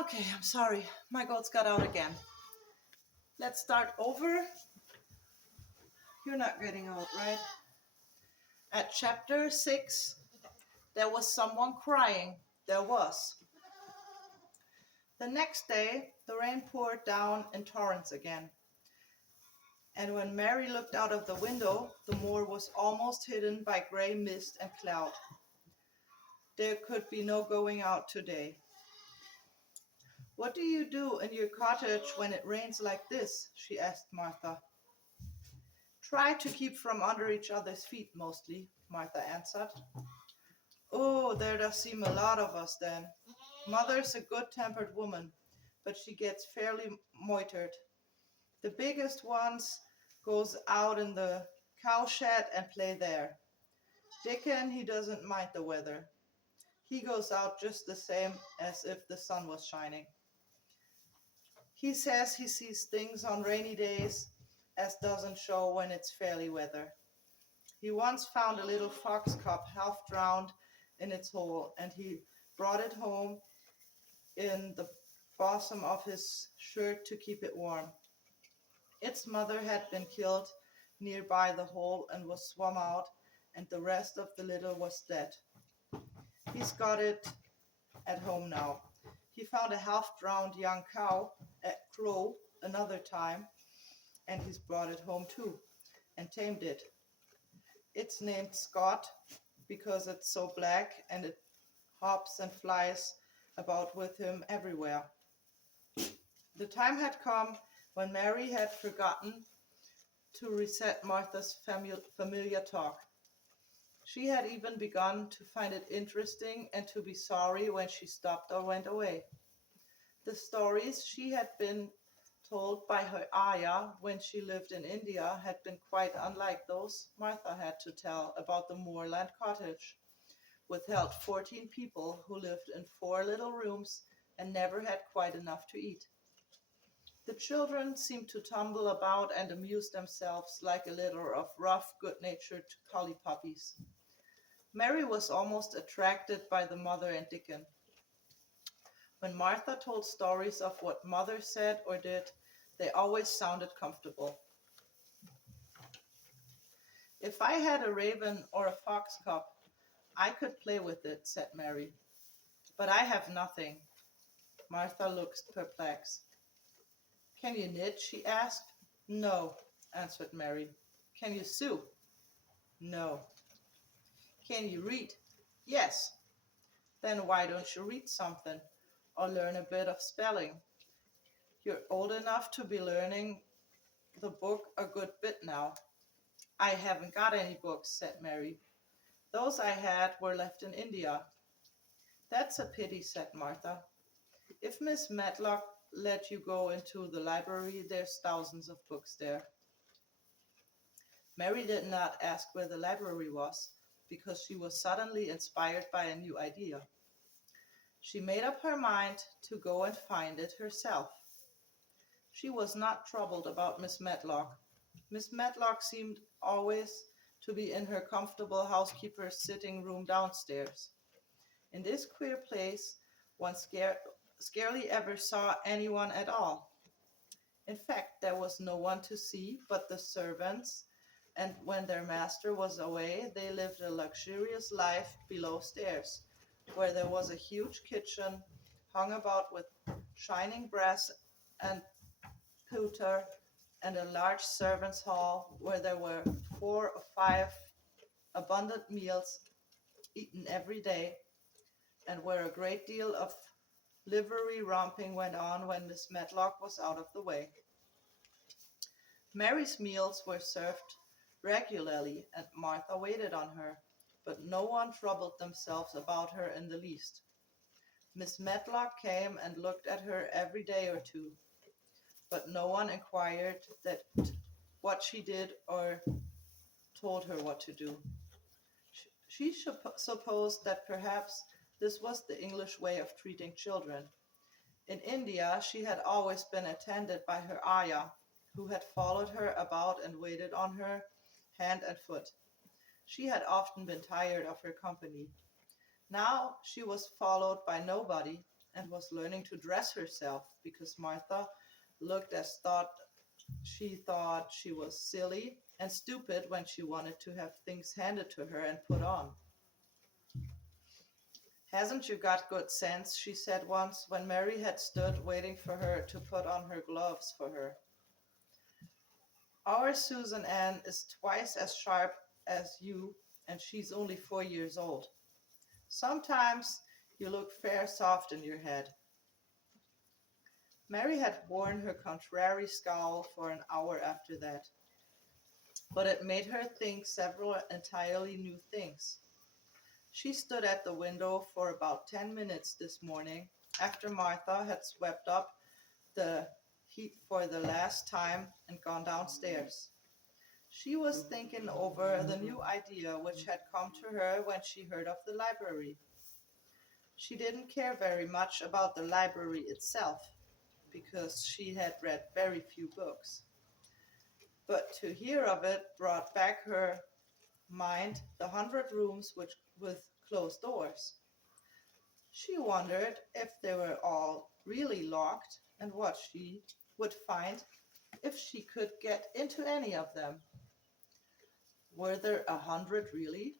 Okay, I'm sorry. My goats got out again. Let's start over. You're not getting out, right? At chapter 6, there was someone crying. There was. The next day, the rain poured down in torrents again. And when Mary looked out of the window, the moor was almost hidden by gray mist and cloud. There could be no going out today. What do you do in your cottage when it rains like this? She asked Martha. Try to keep from under each other's feet mostly, Martha answered. Oh, there does seem a lot of us then. Mother's a good-tempered woman, but she gets fairly moitered. The biggest ones goes out in the cowshed and play there. Dickon, he doesn't mind the weather. He goes out just the same as if the sun was shining. He says he sees things on rainy days as doesn't show when it's fairly weather. He once found a little fox cub half drowned in its hole, and he brought it home in the bosom of his shirt to keep it warm. Its mother had been killed nearby the hole and was swum out, and the rest of the litter was dead. He's got it at home now. He found a half-drowned young crow another time, and he's brought it home too, and tamed it. It's named Scott because it's so black and it hops and flies about with him everywhere. The time had come when Mary had forgotten to reset Martha's familiar talk. She had even begun to find it interesting and to be sorry when she stopped or went away. The stories she had been told by her ayah when she lived in India had been quite unlike those Martha had to tell about the moorland cottage, which held 14 people who lived in 4 little rooms and never had quite enough to eat. The children seemed to tumble about and amuse themselves like a litter of rough, good-natured collie puppies. Mary was almost attracted by the mother and Dickon. When Martha told stories of what mother said or did, they always sounded comfortable. If I had a raven or a fox cub, I could play with it, said Mary. But I have nothing. Martha looked perplexed. Can you knit? She asked. No, answered Mary. Can you sew? No. Can you read? Yes. Then why don't you read something or learn a bit of spelling? You're old enough to be learning the book a good bit now. I haven't got any books, said Mary. Those I had were left in India. That's a pity, said Martha. If Miss Matlock let you go into the library, there's thousands of books there. Mary did not ask where the library was, because she was suddenly inspired by a new idea. She made up her mind to go and find it herself. She was not troubled about Miss Matlock. Miss Matlock seemed always to be in her comfortable housekeeper's sitting room downstairs. In this queer place, one scarcely ever saw anyone at all. In fact, there was no one to see but the servants, and when their master was away, they lived a luxurious life below stairs, where there was a huge kitchen hung about with shining brass and pewter, and a large servants' hall where there were 4 or 5 abundant meals eaten every day, and where a great deal of livery romping went on when Miss Matlock was out of the way. Mary's meals were served regularly, and Martha waited on her, but no one troubled themselves about her in the least. Miss Matlock came and looked at her every day or two, but no one inquired what she did or told her what to do. She supposed that perhaps this was the English way of treating children. In India, she had always been attended by her ayah, who had followed her about and waited on her hand and foot. She had often been tired of her company. Now she was followed by nobody, and was learning to dress herself because Martha looked as thought she thought she was silly and stupid when she wanted to have things handed to her and put on. Hasn't you got good sense? She said once when Mary had stood waiting for her to put on her gloves for her. Our Susan Ann is twice as sharp as you, and she's only 4 years old. Sometimes you look fair soft in your head. Mary had worn her contrary scowl for an hour after that, but it made her think several entirely new things. She stood at the window for about 10 minutes this morning after Martha had swept up the heat for the last time and gone downstairs. She was thinking over the new idea which had come to her when she heard of the library. She didn't care very much about the library itself, because she had read very few books. But to hear of it brought back her mind the 100 rooms with closed doors. She wondered if they were all really locked and what she would find if she could get into any of them. Were there 100 really?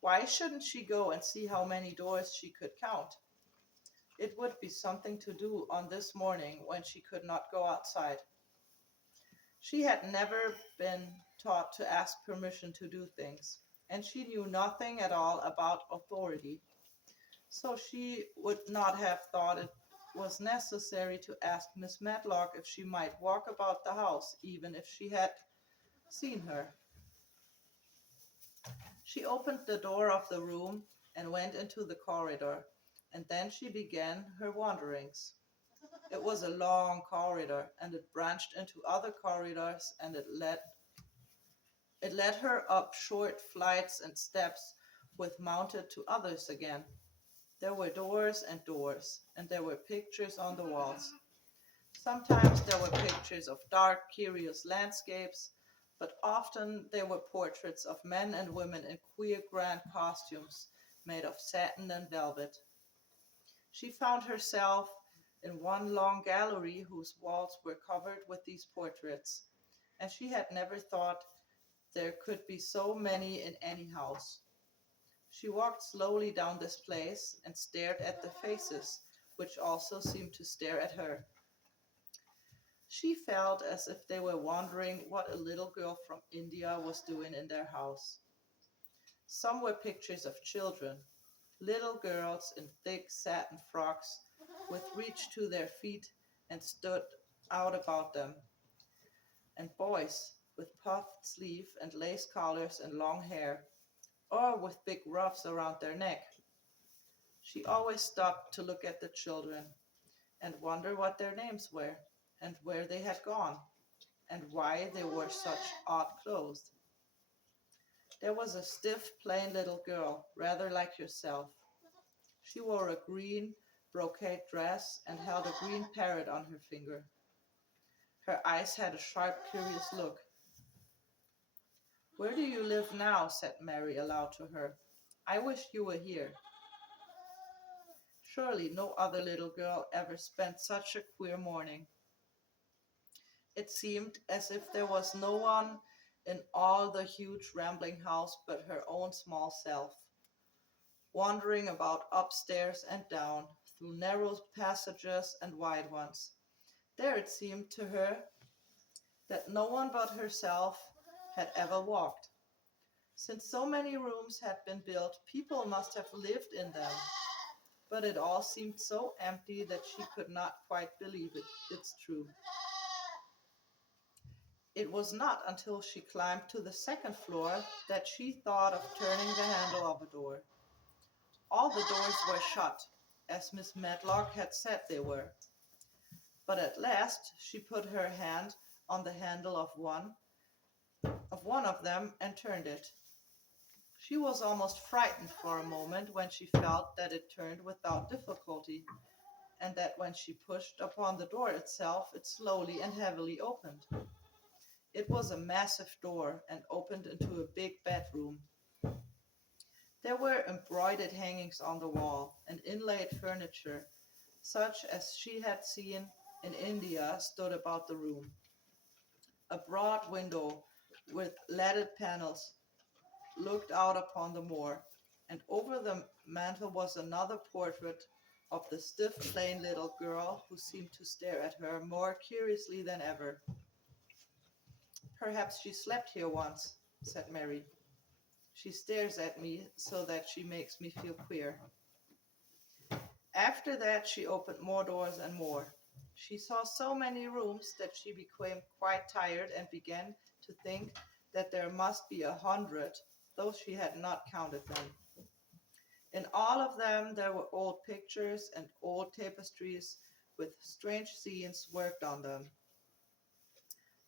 Why shouldn't she go and see how many doors she could count? It would be something to do on this morning when she could not go outside. She had never been taught to ask permission to do things, and she knew nothing at all about authority, so she would not have thought it was necessary to ask Miss Matlock if she might walk about the house, even if she had seen her. She opened the door of the room and went into the corridor, and then she began her wanderings. It was a long corridor, and it branched into other corridors, and it led her up short flights and steps with mounted to others again. There were doors, and there were pictures on the walls. Sometimes there were pictures of dark, curious landscapes, but often there were portraits of men and women in queer, grand costumes made of satin and velvet. She found herself in one long gallery whose walls were covered with these portraits, and she had never thought there could be so many in any house. She walked slowly down this place and stared at the faces, which also seemed to stare at her. She felt as if they were wondering what a little girl from India was doing in their house. Some were pictures of children, little girls in thick satin frocks with reach to their feet and stood out about them, and boys with puffed sleeve and lace collars and long hair, or with big ruffs around their neck. She always stopped to look at the children and wonder what their names were, and where they had gone, and why they wore such odd clothes. There was a stiff, plain little girl, rather like yourself. She wore a green brocade dress and held a green parrot on her finger. Her eyes had a sharp, curious look. "Where do you live now?" said Mary aloud to her. "I wish you were here." Surely no other little girl ever spent such a queer morning. It seemed as if there was no one in all the huge rambling house but her own small self, wandering about upstairs and down, through narrow passages and wide ones. There it seemed to her that no one but herself had ever walked. Since so many rooms had been built, people must have lived in them, but it all seemed so empty that she could not quite believe it's true. It was not until she climbed to the second floor that she thought of turning the handle of a door. All the doors were shut, as Miss Medlock had said they were, but at last she put her hand on the handle of one of them and turned it. She was almost frightened for a moment when she felt that it turned without difficulty, and that when she pushed upon the door itself, it slowly and heavily opened. It was a massive door and opened into a big bedroom. There were embroidered hangings on the wall and inlaid furniture such as she had seen in India, stood about the room. A broad window with leaded panels looked out upon the moor, and over the mantel was another portrait of the stiff, plain little girl who seemed to stare at her more curiously than ever. "Perhaps she slept here once," said Mary. "She stares at me so that she makes me feel queer." After that she opened more doors and more. She saw so many rooms that she became quite tired and began to think that there must be 100, though she had not counted them. In all of them there were old pictures and old tapestries with strange scenes worked on them.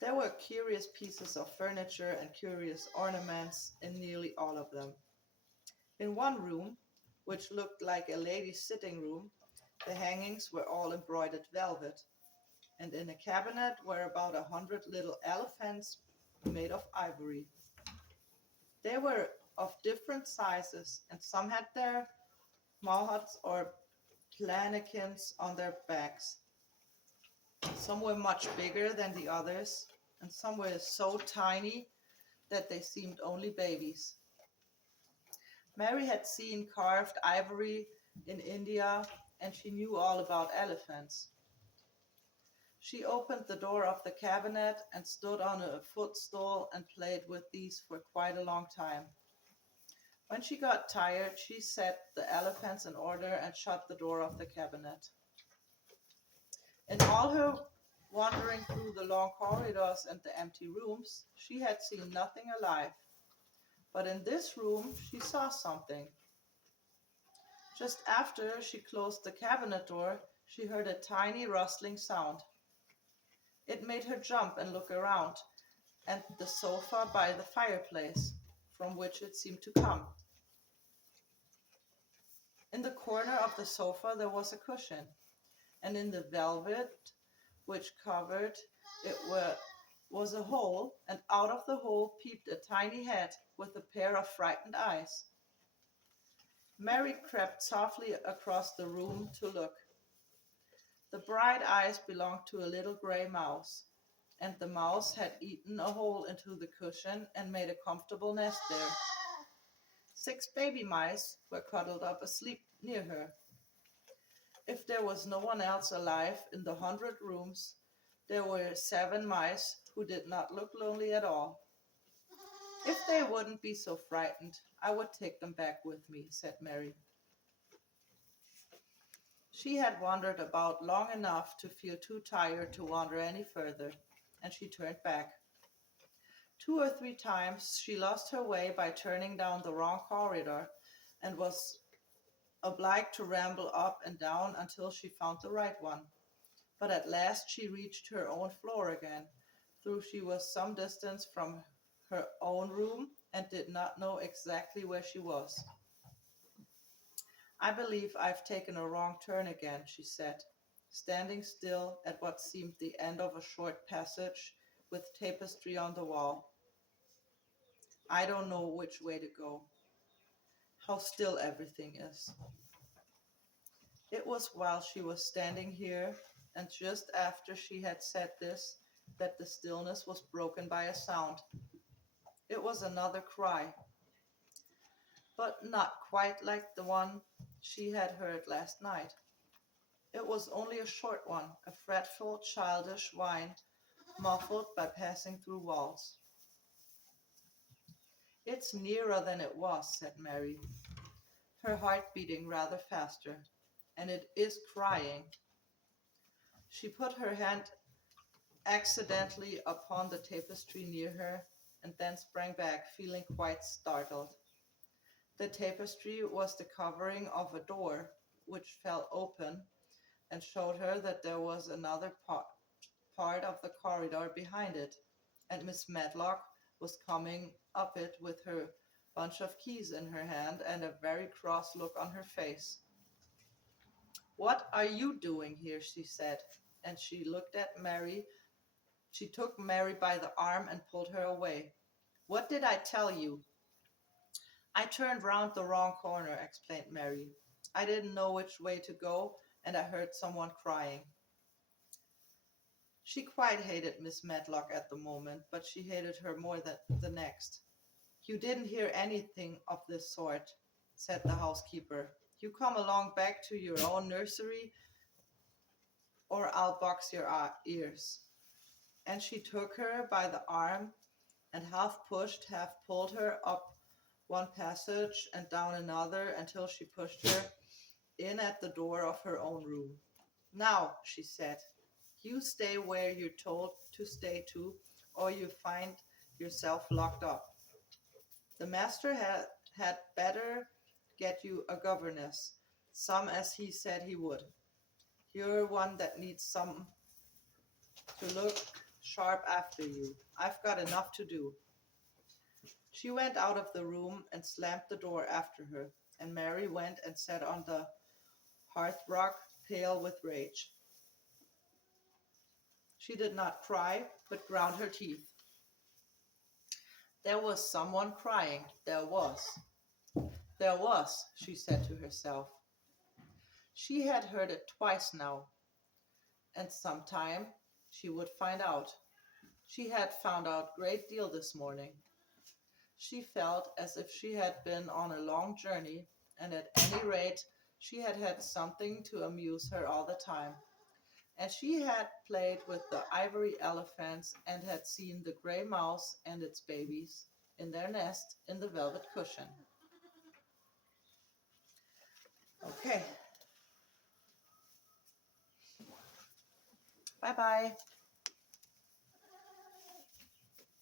There were curious pieces of furniture and curious ornaments in nearly all of them. In one room, which looked like a lady's sitting room, the hangings were all embroidered velvet, and in a cabinet were about 100 little elephants made of ivory. They were of different sizes, and some had their mohawks or plannikins on their backs. Some were much bigger than the others, and some were so tiny that they seemed only babies. Mary had seen carved ivory in India, and she knew all about elephants. She opened the door of the cabinet and stood on a footstool and played with these for quite a long time. When she got tired, she set the elephants in order and shut the door of the cabinet. In all her wandering through the long corridors and the empty rooms, she had seen nothing alive. But in this room, she saw something. Just after she closed the cabinet door, she heard a tiny rustling sound. It made her jump and look around, and the sofa by the fireplace, from which it seemed to come. In the corner of the sofa there was a cushion, and in the velvet which covered it was a hole, and out of the hole peeped a tiny head with a pair of frightened eyes. Mary crept softly across the room to look. The bright eyes belonged to a little gray mouse, and the mouse had eaten a hole into the cushion and made a comfortable nest there. 6 baby mice were cuddled up asleep near her. If there was no one else alive in the 100 rooms, there were 7 mice who did not look lonely at all. "If they wouldn't be so frightened, I would take them back with me," said Mary. She had wandered about long enough to feel too tired to wander any further, and she turned back. 2 or 3 times she lost her way by turning down the wrong corridor and was obliged to ramble up and down until she found the right one. But at last she reached her own floor again, though she was some distance from her own room and did not know exactly where she was. "I believe I've taken a wrong turn again," she said, standing still at what seemed the end of a short passage with tapestry on the wall. "I don't know which way to go. How still everything is." It was while she was standing here, and just after she had said this, that the stillness was broken by a sound. It was another cry, but not quite like the one she had heard last night. It was only a short one, a fretful, childish whine, muffled by passing through walls. "It's nearer than it was," said Mary, her heart beating rather faster, "and it is crying." She put her hand accidentally upon the tapestry near her, and then sprang back, feeling quite startled. The tapestry was the covering of a door, which fell open, and showed her that there was another part of the corridor behind it, and Miss Medlock was coming up it with her bunch of keys in her hand and a very cross look on her face. "What are you doing here?" she said, and she looked at Mary. She took Mary by the arm and pulled her away. "What did I tell you?" "I turned round the wrong corner," explained Mary. "I didn't know which way to go, and I heard someone crying. She quite hated Miss Medlock at the moment, but she hated her more than the next. You didn't hear anything of this sort, said the housekeeper. You come along back to your own nursery, or I'll box your ears. And she took her by the arm and half pushed, half pulled her up one passage and down another until she pushed her in at the door of her own room. Now, she said, you stay where you're told to stay to, or you find yourself locked up. The master had better get you a governess, some as he said he would. You're one that needs some to look sharp after you. I've got enough to do. She went out of the room and slammed the door after her, and Mary went and sat on the hearthrug, pale with rage. She did not cry, but ground her teeth. There was someone crying. There was. There was, she said to herself. She had heard it twice now, and sometime she would find out. She had found out a great deal this morning. She felt as if she had been on a long journey, and at any rate she had had something to amuse her all the time. And she had played with the ivory elephants and had seen the gray mouse and its babies in their nest in the velvet cushion. Okay. Bye-bye.